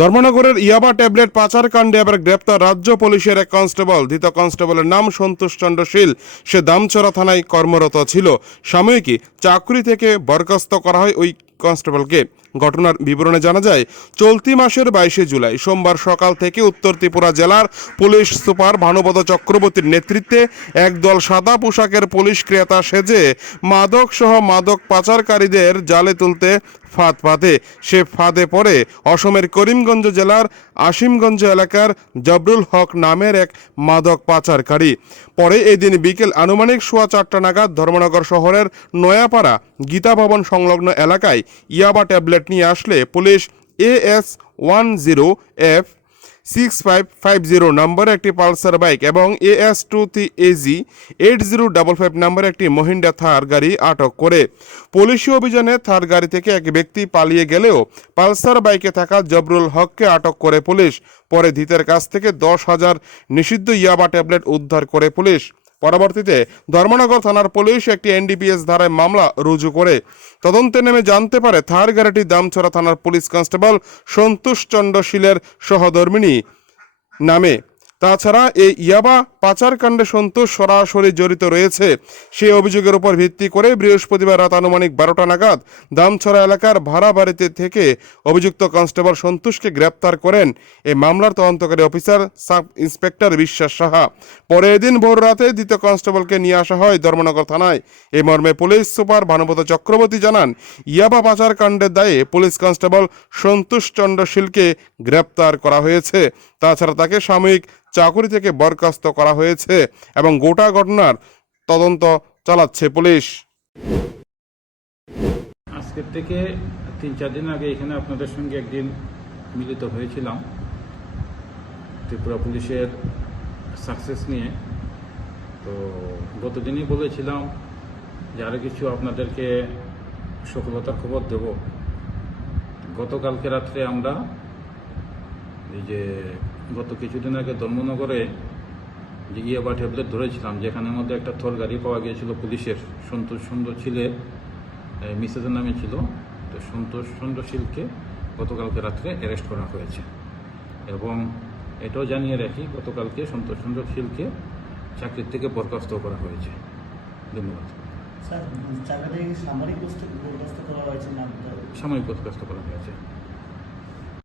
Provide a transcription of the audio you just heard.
ধর্মনগরের ইয়াবা ট্যাবলেট পাচার কাণ্ডে এবার গ্রেপ্তার রাজ্য পুলিশের এক কনস্টেবল। ধৃত কনস্টেবলের নাম সন্তোষ চন্দ্র শীল। সে দামচড়া থানায় কর্মরত ছিল। সাময়িকী চাকরি থেকে বরখাস্ত করা হয় ওই কনস্টেবলকে। ঘটনার বিবরণে জানা যায়, চলতি মাসের বাইশে জুলাই সোমবার সকাল থেকে উত্তর ত্রিপুরা জেলার পুলিশ সুপার ভানুপদ চক্রবর্তীর নেতৃত্বে একদল সাদা পোশাকের পুলিশ ক্রেতা সেজে মাদক সহ মাদক পাচারকারীদের জালে তুলতে ফাঁদ পাতে সে ফাঁদে পড়ে অসমের করিমগঞ্জ জেলার আসিমগঞ্জ এলাকার জবরুল হক নামের এক মাদক পাচারকারী। পরে এদিন বিকেল আনুমানিক সোয়া চারটা নাগাদ ধর্মনগর শহরের নয়াপাড়া গীতা ভবন সংলগ্ন এলাকায় ইয়াবা ট্যাবলেট নিয়ে আসলে police A S one zero F six five five zero নম্বরে একটি পালসার বাইক এবং A S two three A G eight zero double five নম্বরে একটি মহিন্দ্রা থার গাড়ি আটক করে। পুলিশি অভিযানে থার গাড়ি থেকে এক ব্যক্তি পালিয়ে গেলেও পালসার বাইকে থাকা জবরুল হককে আটক করে পুলিশ। পরে ধৃতের কাছ থেকে দশ হাজার নিষিদ্ধ ইয়াবা ট্যাবলেট উদ্ধার করে পুলিশ। পরবর্তীতে ধর্মনগর থানার পুলিশ একটি এনডিপিএস ধারায় মামলা রুজু করে। তদন্তে নেমে জানতে পারে, থার গাড়িটি দামছড়া থানার পুলিশ কনস্টেবল সন্তোষ চন্দ্র শীলের সহধর্মিণী নামে। তাছাড়া এই ইয়াবা পাচার কাণ্ডে সন্তোষ সরাসরি জড়িত রয়েছে। সেই অভিযোগের উপর ভিত্তি করে বৃহস্পতিবার রাত আনুমানিক বারোটা নাগাদ দামছড়া এলাকার ভাড়া বাড়িতে থেকে অভিযুক্ত কনস্টেবল সন্তোষকে গ্রেপ্তার করেন এই মামলার তদন্তকারী অফিসার সাব ইন্সপেক্টর বিশ্বাস সাহা। পরে এদিন ভোর রাতে দ্বিতীয় কনস্টেবলকে নিয়ে আসা হয় ধর্মনগর থানায়। এই মর্মে পুলিশ সুপার ভানুপত চক্রবর্তী জানান, ইয়াবা পাচার কাণ্ডের দায়ে পুলিশ কনস্টেবল সন্তোষ চন্দ্র শীলকে গ্রেপ্তার করা হয়েছে। তাছাড়া তাকে সাময়িক চাকুরি থেকে বরখাস্ত করা হয়েছে এবং গোটা ঘটনার তদন্ত চালাচ্ছে পুলিশ। আজকের থেকে তিন চার দিন আগে এখানে আপনাদের সঙ্গে একদিন মিলিত হয়েছিলাম। ত্রিপুরা পুলিশের সাকসেস নিয়ে। তো গতদিনই বলেছিলাম যে আরও কিছু আপনাদেরকে সফলতার খবর দেব। গতকালকে রাত্রে আমরা এই যে গত কিছুদিন আগে ধর্মনগরে যে ইয়েবা ট্যাবলেট ধরেছিলাম যেখানের মধ্যে একটা থর গাড়ি পাওয়া গিয়েছিল পুলিশের সন্তোষ সুন্দর ছিলে মিসেসের নামে ছিল। তো সন্তোষ চন্দ্রশীলকে গতকালকে রাত্রে অ্যারেস্ট করা হয়েছে। এবং এটাও জানিয়ে রাখি গতকালকে সন্তোষ চন্দ্রশীলকে চাকরির থেকে বরখাস্ত করা হয়েছে। ধন্যবাদ। সামরিক বরখাস্ত করা হয়েছে না? সাময়িক বরখাস্ত করা হয়েছে।